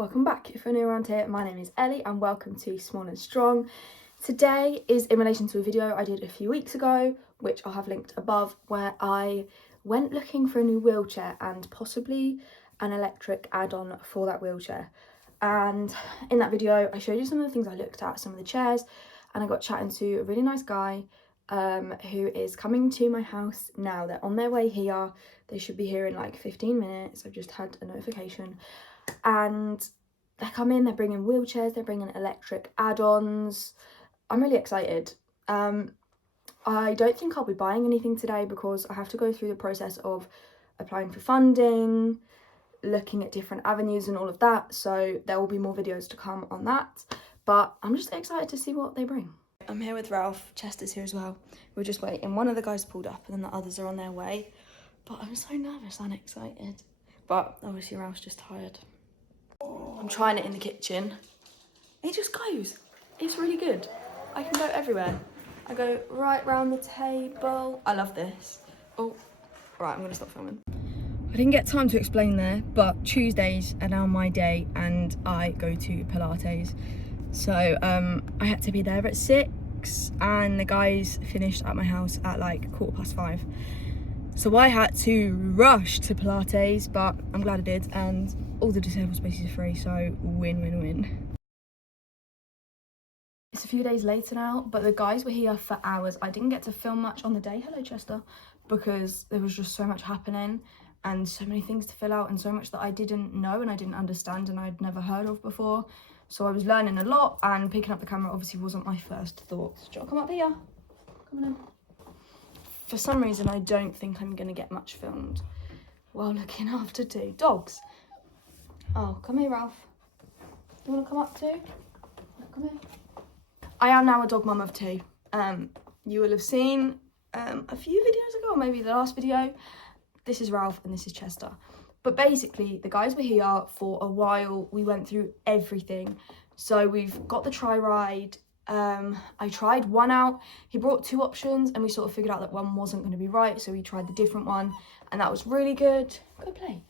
Welcome back. If you're new around here, my name is Ellie and welcome to Small and Strong. Today is in relation to a video I did a few weeks ago, which I'll have linked above, where I went looking for a new wheelchair and possibly an electric add-on for that wheelchair. And in that video, I showed you some of the things I looked at, some of the chairs, and I got chatting to a really nice guy who is coming to my house now. They're on their way here. They should be here in like 15 minutes. I've just had a notification. And they come in, they're bringing wheelchairs, they're bringing electric add-ons. I'm really excited. I don't think I'll be buying anything today because I have to go through the process of applying for funding, looking at different avenues and all of that. So there will be more videos to come on that. But I'm just excited to see what they bring. I'm here with Ralph. Chester's here as well. We're just waiting. One of the guys pulled up and then the others are on their way. But I'm so nervous and excited. But obviously Ralph's just tired. I'm trying it in the kitchen. It just goes. It's really good. I can go everywhere. I go right round the table. I love this. Oh, right, I'm gonna stop filming. I didn't get time to explain there, but Tuesdays are now my day and I go to Pilates. So I had to be there at 6 and the guys finished at my house at like 5:15. So I had to rush to Pilates, but I'm glad I did, and all the disabled spaces are free, so win-win-win. It's a few days later now, but the guys were here for hours. I didn't get to film much on the day, hello Chester, because there was just so much happening and so many things to fill out and so much that I didn't know and I didn't understand and I'd never heard of before. So I was learning a lot, and picking up the camera obviously wasn't my first thoughts. Do you want to come up here? Come on in. For some reason, I don't think I'm going to get much filmed while looking after two dogs. Oh, come here, Ralph. You want to come up too? Come here. I am now a dog mum of two. You will have seen a few videos ago, or maybe the last video. This is Ralph and this is Chester. But basically, the guys were here for a while. We went through everything. So we've got the tri-ride. I tried one out. He brought two options and we sort of figured out that one wasn't going to be right, so we tried the different one and that was really good. Go play.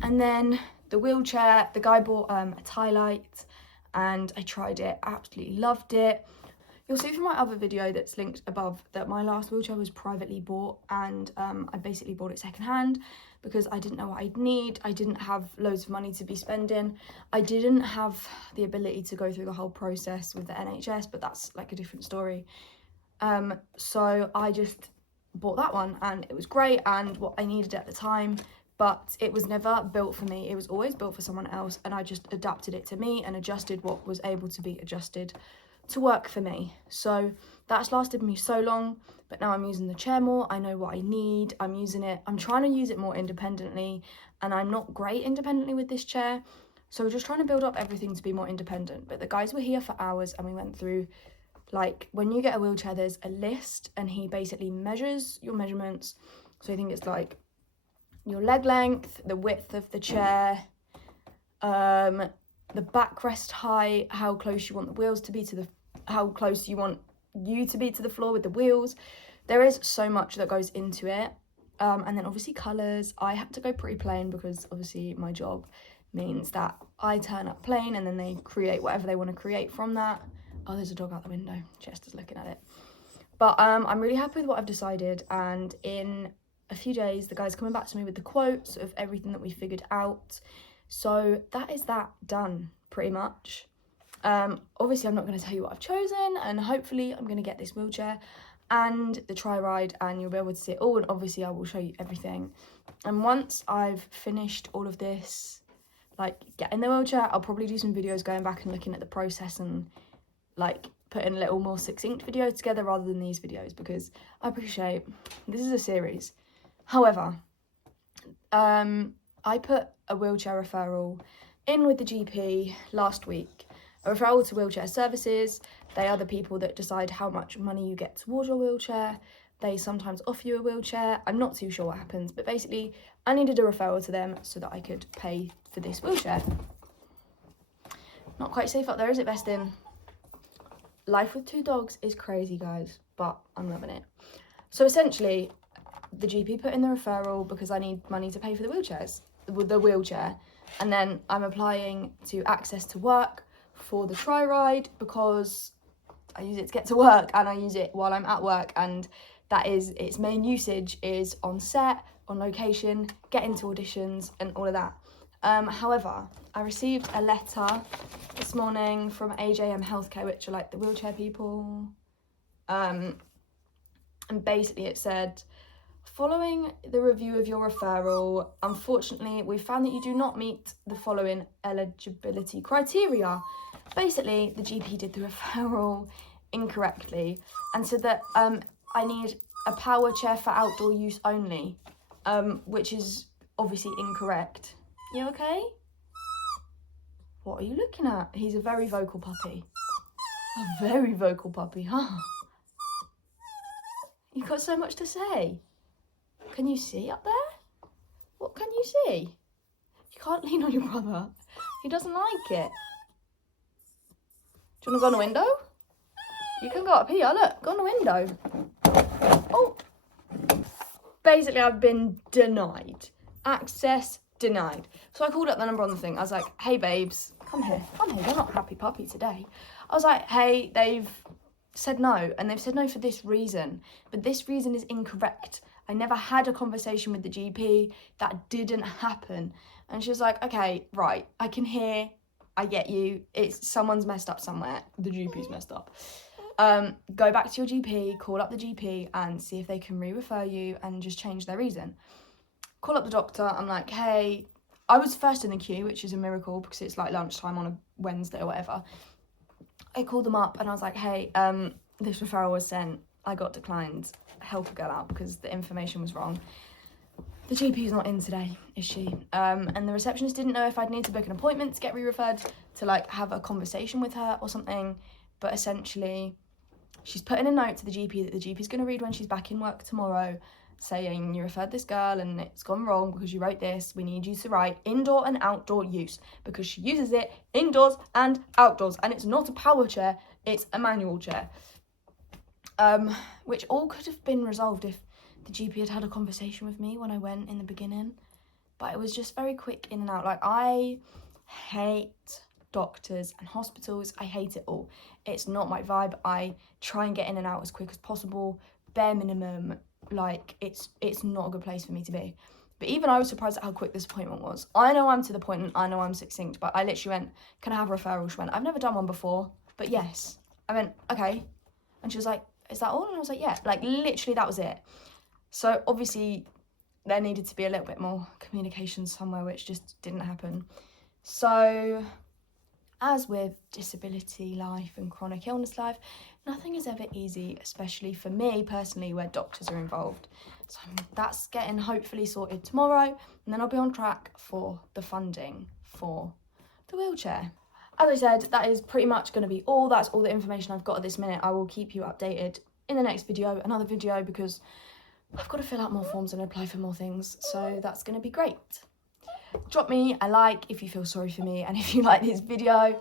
And then the wheelchair, the guy bought a tie light and I tried it, absolutely loved it. You'll see from my other video that's linked above that my last wheelchair was privately bought, and I basically bought it secondhand because I didn't know what I'd need. I didn't have loads of money to be spending. I didn't have the ability to go through the whole process with the NHS, but that's like a different story. So I just bought that one and it was great and what I needed at the time, but it was never built for me. It was always built for someone else, and I just adapted it to me and adjusted what was able to be adjusted to work for me. So that's lasted me so long, but now I'm using the chair more. I know what I need. I'm using it. I'm trying to use it more independently, and I'm not great independently with this chair. So we're just trying to build up everything to be more independent. But the guys were here for hours and we went through, like, when you get a wheelchair, there's a list and he basically measures your measurements. So I think it's like your leg length, the width of the chair, the backrest height, how close you want the wheels to be to the, how close you want you to be to the floor with the wheels. There is so much that goes into it. And then obviously colours. I had to go pretty plain because obviously my job means that I turn up plain and then they create whatever they want to create from that. Oh, there's a dog out the window. Chester's looking at it. But I'm really happy with what I've decided, and in a few days the guy's coming back to me with the quotes of everything that we figured out. So that is that done pretty much. Obviously I'm not going to tell you what I've chosen, and hopefully I'm going to get this wheelchair and the tri-ride and you'll be able to see it all, and obviously I will show you everything. And once I've finished all of this, like getting the wheelchair, I'll probably do some videos going back and looking at the process and like putting a little more succinct video together rather than these videos, because I appreciate this is a series. However, I put a wheelchair referral in with the GP last week. A referral to wheelchair services. They are the people that decide how much money you get towards your wheelchair. They sometimes offer you a wheelchair. I'm not too sure what happens, but basically I needed a referral to them so that I could pay for this wheelchair. Not quite safe up there, is it, Bestin? Life with two dogs is crazy, guys, but I'm loving it. So essentially, the GP put in the referral because I need money to pay for the wheelchair. And then I'm applying to access to work for the tri-ride because I use it to get to work and I use it while I'm at work, and that is its main usage is on set, on location, getting to auditions and all of that. However, I received a letter this morning from AJM Healthcare, which are like the wheelchair people. And basically it said, following the review of your referral, unfortunately, we found that you do not meet the following eligibility criteria. Basically, the GP did the referral incorrectly and said that I need a power chair for outdoor use only, which is obviously incorrect. You okay? What are you looking at? He's a very vocal puppy. A very vocal puppy, huh? You've got so much to say. Can you see up there? What can you see? You can't lean on your brother. He doesn't like it. Do you want to go on the window? You can go up here, look, go on the window. Oh. Basically, I've been denied. Access denied. So I called up the number on the thing. I was like, hey babes, come here. You're not a happy puppy today. I was like, hey, they've said no, and they've said no for this reason, but this reason is incorrect. I never had a conversation with the GP. That didn't happen. And she was like, okay, right, I can hear, I get you. It's someone's messed up somewhere. The GP's messed up. Go back to your GP, call up the GP and see if they can re-refer you and just change their reason. Call up the doctor. I'm like, hey, I was first in the queue, which is a miracle because it's like lunchtime on a Wednesday or whatever. I called them up and I was like, hey, this referral was sent. I got declined. Help a girl out because the information was wrong. The GP's not in today, is she? And the receptionist didn't know if I'd need to book an appointment to get re-referred to like have a conversation with her or something. But essentially, she's put in a note to the GP that the GP's going to read when she's back in work tomorrow, saying you referred this girl and it's gone wrong because you wrote this. We need you to write indoor and outdoor use because she uses it indoors and outdoors, and it's not a power chair, it's a manual chair. Which all could have been resolved if the GP had had a conversation with me when I went in the beginning, but it was just very quick in and out. Like, I hate doctors and hospitals. I hate it all. It's not my vibe. I try and get in and out as quick as possible, bare minimum. Like, it's not a good place for me to be. But even I was surprised at how quick this appointment was. I know I'm to the point and I know I'm succinct, but I literally went, can I have a referral? She went, I've never done one before, but yes. I went, okay. And she was like, is that all? And I was like, yeah, like literally that was it. So obviously there needed to be a little bit more communication somewhere, which just didn't happen. So as with disability life and chronic illness life, nothing is ever easy, especially for me personally, where doctors are involved. So that's getting hopefully sorted tomorrow, and then I'll be on track for the funding for the wheelchair. As I said, that is pretty much going to be all. That's all the information I've got at this minute. I will keep you updated in the next video, another video, because I've got to fill out more forms and apply for more things. So that's going to be great. Drop me a like if you feel sorry for me and if you like this video.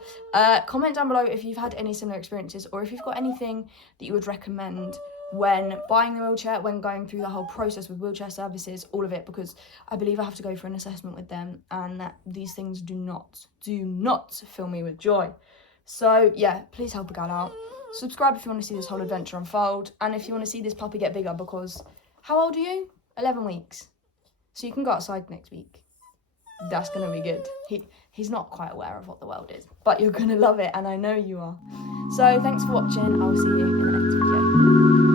Comment down below if you've had any similar experiences or if you've got anything that you would recommend when buying the wheelchair, when going through the whole process with wheelchair services, all of it, because I believe I have to go for an assessment with them and that these things do not fill me with joy. So yeah, please help a girl out. Subscribe if you want to see this whole adventure unfold, and if you want to see this puppy get bigger, because how old are you? 11 weeks. So you can go outside next week. That's going to be good. He's not quite aware of what the world is, but you're going to love it, and I know you are. So thanks for watching. I'll see you in the next video.